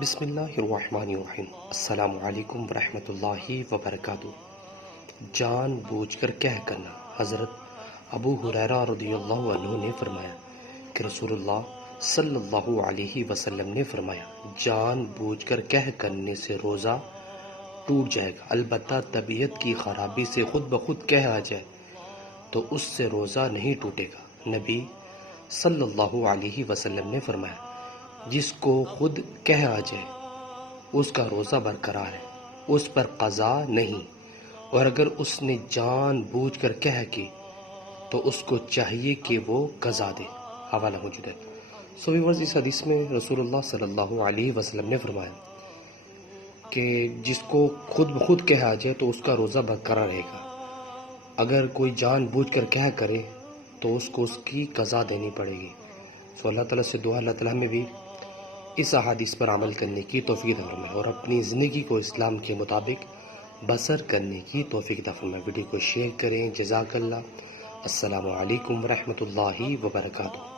بسم اللہ الرحمن الرحیم۔ السلام علیکم ورحمۃ اللہ وبرکاتہ۔ جان بوجھ کر کہہ کرنا۔ حضرت ابو ہریرہ رضی اللہ عنہ نے فرمایا کہ رسول اللہ صلی اللہ علیہ وسلم نے فرمایا، جان بوجھ کر کہہ کرنے سے روزہ ٹوٹ جائے گا، البتہ طبیعت کی خرابی سے خود بخود کہہ آ جائے تو اس سے روزہ نہیں ٹوٹے گا۔ نبی صلی اللہ علیہ وسلم نے فرمایا، جس کو خود کہہ آ جائے اس کا روزہ برقرار ہے، اس پر قضا نہیں، اور اگر اس نے جان بوجھ کر کہہ کی تو اس کو چاہیے کہ وہ قضا دے۔ حوالہ موجود ہے۔ ویورز، اس حدیث میں رسول اللہ صلی اللہ علیہ وسلم نے فرمایا کہ جس کو خود بخود کہہ آ جائے تو اس کا روزہ برقرار رہے گا، اگر کوئی جان بوجھ کر کہہ کرے تو اس کو اس کی قضا دینی پڑے گی۔ اللہ تعالیٰ سے دعا، اللہ تعالیٰ میں بھی اس احادیث پر عمل کرنے کی توفیق عطا فرمائے اور اپنی زندگی کو اسلام کے مطابق بسر کرنے کی توفیق عطا فرمائے۔ ویڈیو کو شیئر کریں۔ جزاک اللہ۔ السلام علیکم ورحمۃ اللہ وبرکاتہ۔